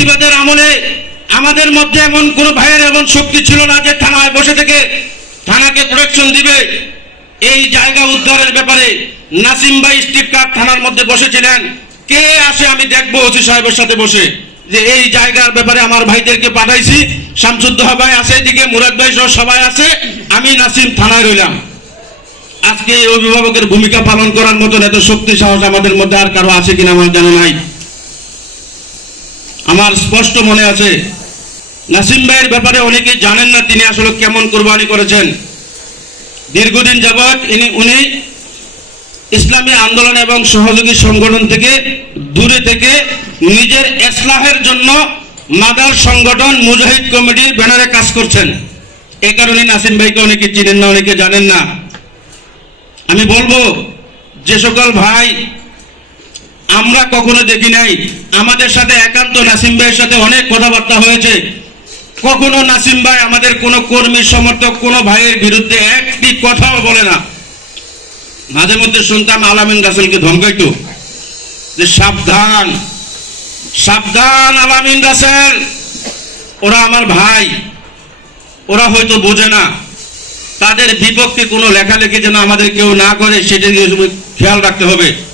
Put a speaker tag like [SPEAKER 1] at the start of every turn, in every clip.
[SPEAKER 1] ফেসিবাদের আমলে আমাদের মধ্যে এমন কোন ভাইয়ের এমন শক্তি ছিল না যে থানায় বসে থেকে থানাকে প্রোটেকশন দিবে। এই জায়গা উদ্ধারের ব্যাপারে নাসিম ভাই স্টিপকার থানার মধ্যে বসেছিলেন। কে আসে আমি দেখব ওসি সাহেবের সাথে বসে। যে এই জায়গার ব্যাপারে আমার ভাইদেরকে পাঠাইছি। শামসুদ্দোহা ভাই আছে এদিকে মুরাদ ভাই সহ সবাই আছে আমি নাসিম থানায় রইলাম। আজকে এই অভিভাবকের ভূমিকা পালন করার মতন এত শক্তি সাহস আমাদের মধ্যে আর কারও আছে কিনা আমার জানা নাই। আমার স্পষ্ট মনে আছে, নাসিম ভাইয়ের ব্যাপারে অনেকে জানেন না তিনি আসলে কেমন কোরবানি করেছেন। দীর্ঘদিন যাবৎ ইনি, উনি ইসলামী আন্দোলন এবং সহযোগী সংগঠন থেকে দূরে থেকে নিজের এসলাহের জন্য মাদার সংগঠন মুজাহিদ কমিটির ব্যানারে কাজ করছেন। এ কারণে নাসিম ভাইকে অনেকে চিনেন না, অনেকে জানেন না। আমি বলব, যে সকল ভাই আমরা কখনো দেখি নাই। আমাদের সাথে একান্ত নাসিম ভাইয়ের সাথে অনেক কথাবার্তা হয়েছে। কখনো নাসিম ভাই আমাদের কোন কর্মী, সমর্থক, কোন ভাইয়ের বিরুদ্ধে একটি কথাও বলে না। মাঝে মধ্যে শুনতাম আলামিন রাসেলকে ধমকাইতো যে, সাবধান সাবধান আলামিন রাসেল। ওরা আমার ভাই। ওরা হয়তো বোঝে না। তাদের বিপক্ষে কোনো লেখালেখি যেন আমাদের কেউ না করে, সেটা খেয়াল রাখতে হবে।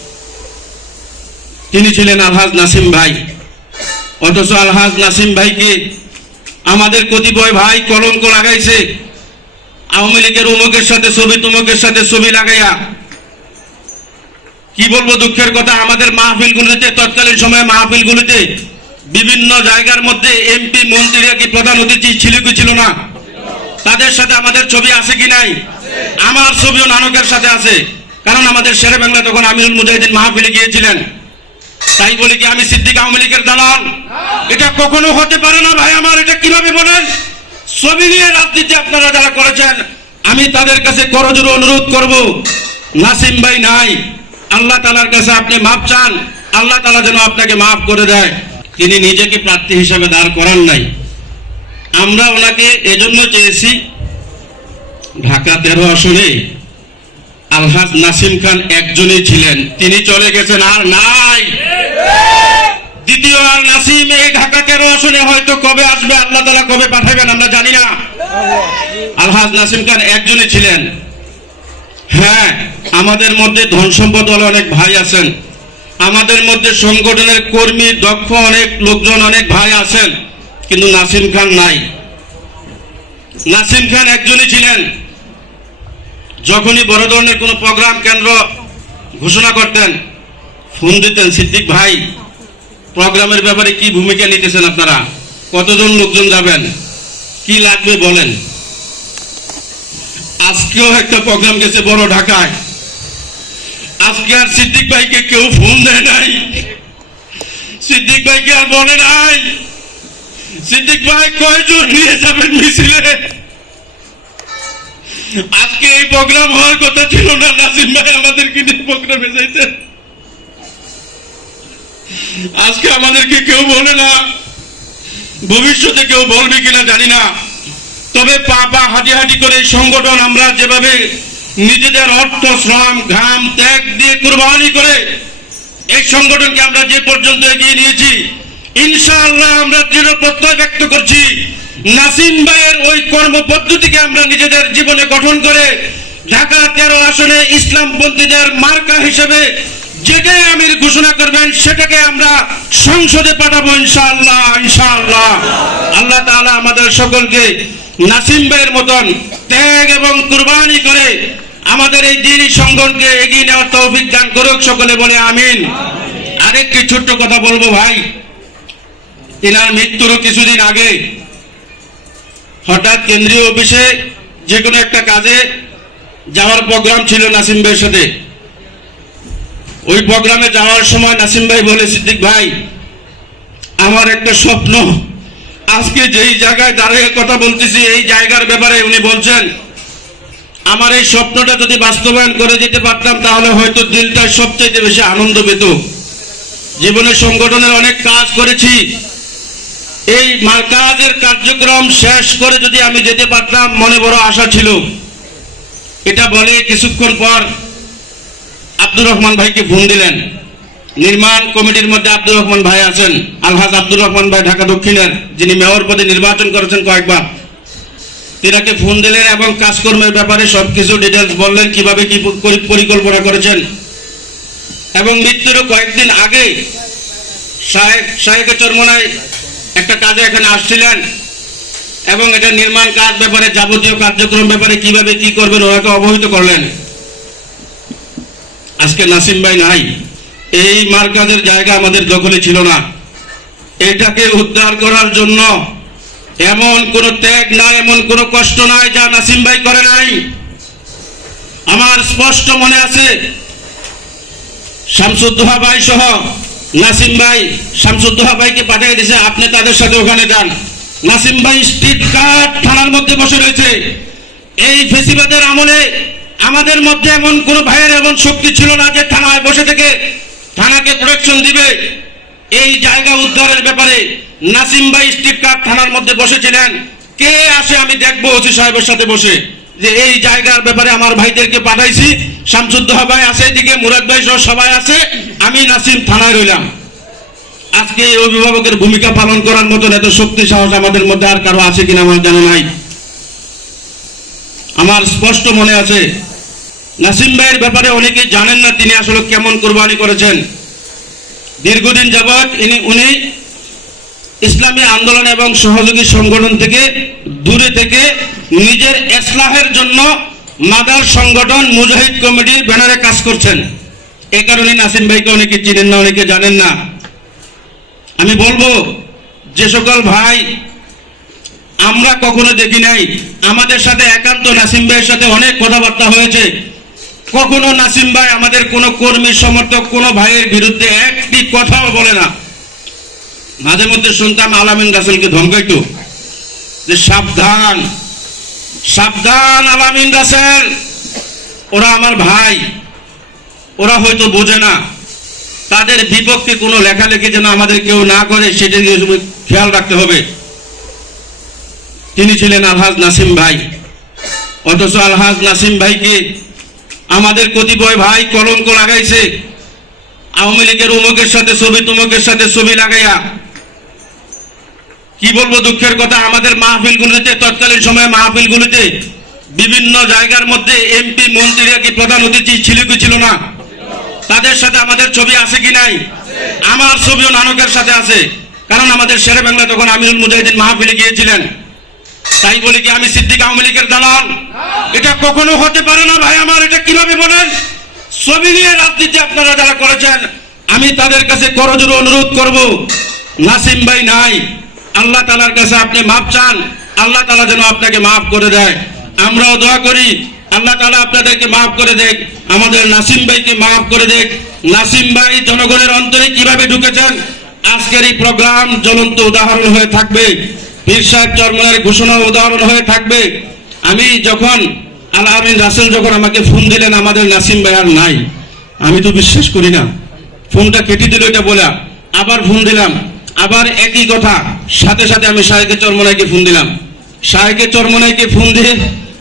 [SPEAKER 1] তিনি ছিলেন আলহাজ নাসিম ভাই। অথচ আলহাজ নাসিম ভাইকে আমাদের কতিপয় ভাই কলঙ্ক লাগাইছে। আওয়ামী লীগের উমকের সাথে ছবি, তুমকের সাথে ছবি লাগাইয়া। কি বলব দুঃখের কথা, আমাদের মাহফিলগুলিতে, তৎকালীন সময়ে মাহফিলগুলিতে বিভিন্ন জায়গার মধ্যে এমপি মন্ত্রীরা কি প্রধান অতিথি ছিল কি ছিল না? তাদের সাথে আমাদের ছবি আছে কি নাই? আমার ছবিও নানকের সাথে আছে। কারণ আমাদের শেরে বাংলা তখন আমিরুল মুজাহিদিন মাহফিলে গিয়েছিলেন। তাই বলি কি আমি সিদ্দিক আওয়ামী লীগের দালাল? এটা কখনো হতে পারে না ভাই আমার এটা কীভাবে বলেন ছবি নিয়ে রাজনীতি আপনারা যারা করেছেন আমি তাদের কাছে করজোর অনুরোধ করব। নাসিম ভাই নাই। আল্লাহ তালার কাছে আপনি মাপ চান। আল্লাহ তালা যেন আপনাকে মাফ করে দেয়। তিনি নিজেকে প্রার্থী হিসাবে দাঁড় করান নাই। আমরা ওনাকে এজন্য চেয়েছি ঢাকা তেরো আসনে আলহাজ নাসিম খান একজনই ছিলেন। তিনি চলে গেছেন আর নাই। দ্বিতীয় আর নাসিম এই ঢাকা তেরো আসনে হয়তো কবে আসবে? আল্লাহ তালা কবে পাঠাবেন আমরা জানি না। আলহাজ নাসিম খান একজনই ছিলেন। হ্যাঁ আমাদের মধ্যে ধন সম্পদ অনেক ভাই আছেন। আমাদের মধ্যে সংগঠনের কর্মী, দক্ষ অনেক লোকজন, অনেক ভাই আছেন, কিন্তু নাসিম খান নাই। নাসিম খান একজনই ছিলেন। যখনই বড় ধরনের কোনো প্রোগ্রাম কেন্দ্র ঘোষণা করতেন ফোন দিতেন সিদ্দিক ভাই, প্রোগ্রামের ব্যাপারে কি ভূমিকা নিতেছেন আপনারা? কতজন লোকজন যাবেন? কি লাগবে বলেন? আজকেও একটা প্রোগ্রাম গেছে বড় ঢাকায়। আজকে আর সিদ্দিক ভাইকে কেউ ফোন দেয় নাই। সিদ্দিক ভাইকে আর বলে নাই। সিদ্দিক ভাই কয়জন নিয়ে যাবেন মিছিলে? আজকে এই প্রোগ্রাম হওয়ার কথা ছিল না, নাসিম ভাই আমাদেরকে নিয়ে প্রোগ্রামে যাইতে আজকে আমাদেরকে কেউ বলে না, ভবিষ্যতে কেউ বলবে কিনা জানি না। তবে পা পা হাঁটি হাঁটি করে সংগঠন আমরা যেভাবে নিজেদের অর্থ, শ্রম, ঘাম, ত্যাগ দিয়ে কুরবানি করে এই সংগঠনকে আমরা যে পর্যন্ত এগিয়ে নিয়েছি, ইনশাআল্লাহ আমরা দৃঢ় প্রত্যয় ব্যক্ত করছি। নাসিম ভাইয়ের ওই কর্ম পদ্ধতিকে আমরা নিজেদের জীবনে গঠন করে ঢাকা তেরো আসনে ইসলামপন্থীদের মার্কা হিসেবে যেটাই আমির ঘোষণা করবেন, সেটাকে আমরা সংসদে পাঠাবো ইনশাআল্লাহ ইনশাআল্লাহ। আল্লাহ তাআলা আমাদের সকলকে নাসিম ভাইয়ের মতন ত্যাগ এবং কুরবানি করে আমাদের এই দিনই সংগঠনকে এগিয়ে নেওয়ার তৌফিক দান করুক, সকলে বলে আমিন। আরেকটি ছোট্ট কথা বলব ভাই, তিনার মৃত্যুরও কিছুদিন আগে হঠাৎ কেন্দ্রীয় অফিসে যে কোনো একটা কাজে যাওয়ার প্রোগ্রাম ছিল নাসিম ভাইয়ের সাথে। ওই প্রোগ্রামে যাওয়ার সময় নাসিম ভাই বলে, সিদ্দিক ভাই, আমার একটা স্বপ্ন। আজকে যেই জায়গায় দাঁড়িয়ে কথা বলতেছি, এই জায়গার ব্যাপারে উনি বলছেন, আমার এই স্বপ্নটা যদি বাস্তবায়ন করে দিতে পারতাম, তাহলে হয়তো দিলটা সবচেয়ে বেশি আনন্দ পেত। জীবনে সংগঠনের অনেক কাজ করেছি। এই কাজের কার্যক্রম শেষ করে যদি আমি যেতে পারতাম, মনে বড় আশা ছিল। এটা বলে কিছুক্ষণ পর আব্দুর রহমান ভাইকে ফোন দিলেন। নির্মাণ কমিটির মধ্যে আব্দুর রহমান ভাই আছেন। আলহাজ আব্দুর রহমান ভাই ঢাকা দক্ষিণের, যিনি মেয়র পদে নির্বাচন করেছেন কয়েকবার। তিনাকে ফোন দিলেন এবং কাজকর্মের ব্যাপারে সবকিছু ডিটেলস বললেন, কীভাবে কি পরিকল্পনা করেছেন। এবং মৃত্যুরও কয়েকদিন আগে শাহেক শাহেক চরমনায় একটা কাজে এখানে আসছিলেন। এবং এটা নির্মাণ কাজ ব্যাপারে যাবতীয় কার্যক্রম ব্যাপারে কীভাবে কি করবেন, ওনাকে অবহিত করলেন। আজকে নাসিম ভাই নাই। এই মার্কাজের জায়গা আমাদের দখলে ছিল না। এটাকে উদ্ধার করার জন্য এমন কোন ত্যাগ নাই, এমন কোন কষ্ট নাই যা নাসিম ভাই করে নাই। আমার স্পষ্ট মনে আছে, শামসুদ্দোহা ভাই সহ নাসিম ভাই শামসুদ্দোহা ভাইকে পাঠিয়ে দিয়েছে, আপনি তাদের সাথে ওখানে যান। নাসিম ভাই স্ট্রিট কার্ড থানার মধ্যে বসে রয়েছে। এই ফেসিবাদের আমলে আমাদের মধ্যে এমন কোন ভাইয়ের এমন শক্তি ছিল না যে থানায় বসে থেকে থানাকে প্রোটেকশন দিবে। এই জায়গা উদ্ধারের ব্যাপারে নাসিম ভাই স্ট্রিট কার্ড থানার মধ্যে বসেছিলেন। কে আসে আমি দেখব ওসি সাহেবের সাথে বসে। যে এই জায়গার ব্যাপারে আমার ভাইদেরকে পাঠাইছি। শামসুদ্দোহা ভাই আছে এদিকে, মুরাদ ভাই সহ সবাই আছে। আমি নাসিম থানায় রইলাম। আজকে এই অভিভাবকের ভূমিকা পালন করার মতন এত শক্তি, সাহস আমাদের মধ্যে আর কারও আছে কিনা আমার জানা নাই। আমার স্পষ্ট মনে আছে নাসিম ভাইয়ের ব্যাপারে অনেকে জানেন না তিনি আসলে কেমন কোরবানি করেছেন। দীর্ঘদিন যাবৎ ইনি উনি ইসলামী আন্দোলন এবং সহযোগী সংগঠন থেকে দূরে থেকে নিজের এসলাহের জন্য মাদার সংগঠন মুজাহিদ কমিটির ব্যানারে কাজ করছেন। এ কারণে নাসিম ভাইকে অনেকে চিনেন না, অনেকে জানেন না। আমি বলব, যে সকল ভাই, আমরা কখনো দেখি নাই, আমাদের সাথে একান্ত নাসিম ভাইয়ের সাথে অনেক কথাবার্তা হয়েছে। কখনো নাসিম ভাই আমাদের কোনো কর্মী, সমর্থক, কোনো ভাইয়ের বিরুদ্ধে একটি কথাও বলে না। মাঝে মধ্যে শুনতাম আলামিন রাসেলকে ধমকাইতো যে, সাবধান সাবধান আলামিন রাসেল। ওরা আমার ভাই। ওরা হয়তো বোঝে না। তাদের বিপক্ষে কোনো লেখালেখি যেন আমাদের কেউ না করে, সেটা খেয়াল রাখতে হবে। তিনি ছিলেন আলহাজ নাসিম ভাই। অথচ আলহাজ নাসিম ভাইকে আমাদের কতিপয় ভাই কলঙ্ক লাগাইছে। আওয়ামী লীগের উমকের সাথে ছবি, তুমকের সাথে ছবি লাগাইয়া। কি বলব দুঃখের কথা, আমাদের মাহফিলগুলিতে, তৎকালীন সময়ে মাহফিলগুলিতে বিভিন্ন জায়গার মধ্যে এমপি মন্ত্রীরা কি প্রধান অতিথি ছিল কি ছিল না। তাদের সাথে আমাদের ছবি আছে কি নাই? আমার ছবিও নানকের সাথে আছে। কারণ আমাদের শেরে বাংলা তখন আমিরুল মুজাহিদিন মাহফিলে গিয়েছিলেন। তাই বলি কি আমি সিদ্দিক আওয়ামী লীগের দালাল? এটা কখনো হতে পারে না ভাই আমার এটা কীভাবে বলেন ছবি নিয়ে রাজনীতি আপনারা যারা করেছেন আমি তাদের কাছে করজোর অনুরোধ করব নাসিম ভাই নাই আল্লাহ তালার কাছে আপনি মাপ চান আল্লাহ তালা যেন আপনাকে মাফ করে দেয়। আমরাও দোয়া করি আল্লাহ তালা আপনাদেরকে মাফ করে দেখ আমাদের নাসিম ভাইকে মাফ করে দেখ নাসিম ভাই জনগণের অন্তরে কীভাবে ঢুকেছেন? আজকের এই প্রোগ্রাম জ্বলন্ত উদাহরণ হয়ে থাকবে। পীর সাহেব চরমনের ঘোষণা উদাহরণ হয়ে থাকবে। আমি যখন আল রাসেল যখন আমাকে ফোন দিলেন, আমাদের নাসিম ভাই আর নাই। আমি তো বিশ্বাস করি না। ফোনটা কেটে দিল এটা বলে। আবার ফোন দিলাম। আবার একই কথা। সাথে সাথে আমি শাহেকে চরমনাইকে ফোন দিলাম। শাহেকে চরমনাইকে ফোন দিয়ে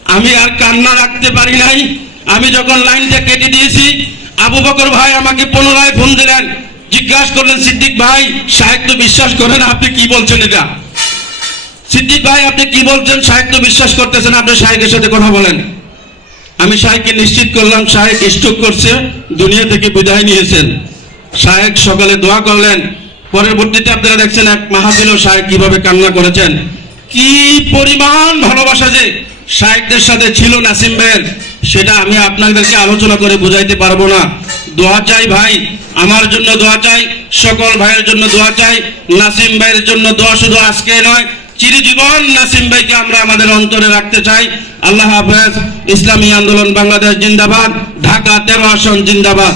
[SPEAKER 1] আমি আর কান্না রাখতে পারি নাই। আমি যখন লাইনটা কেটে দিয়েছি, আবু বকর ভাই আমাকে পুনরায় ফোন দিলেন। জিজ্ঞাসা করলেন, সিদ্দিক ভাই শাহেক তো বিশ্বাস করেন আপনি কি বলছেন এটা? সিদ্দিক ভাই, আপনি কি বলছেন? শাহেক তো বিশ্বাস করতেছেন, আপনি শাহেকের সাথে কথা বলেন। আমি শাহেককে নিশ্চিত করলাম, শাহেক স্ট্রোক করছে, দুনিয়া থেকে বিদায় নিয়েছেন। শাহেক সকালে দোয়া করলেন, পরবর্তীতে আপনারা দেখছেন এক মাহাবিল শাহেক কীভাবে কান্না করেছেন। কি পরিমাণ ভালোবাসা যে শাহেকদের সাথে ছিল নাসিম ভাইয়ের, সেটা আমি আপনাদেরকে আলোচনা করে বুঝাইতে পারব না। দোয়া চাই ভাই, আমার জন্য দোয়া চাই, সকল ভাইয়ের জন্য দোয়া চাই, নাসিম ভাইয়ের জন্য দোয়া শুধু আজকে নয় চিরজীবন নাসিম ভাইকে আমরা আমাদের অন্তরে রাখতে চাই। আল্লাহ হাফেজ, ইসলামী আন্দোলন বাংলাদেশ জিন্দাবাদ, ঢাকা তেরো আসন জিন্দাবাদ।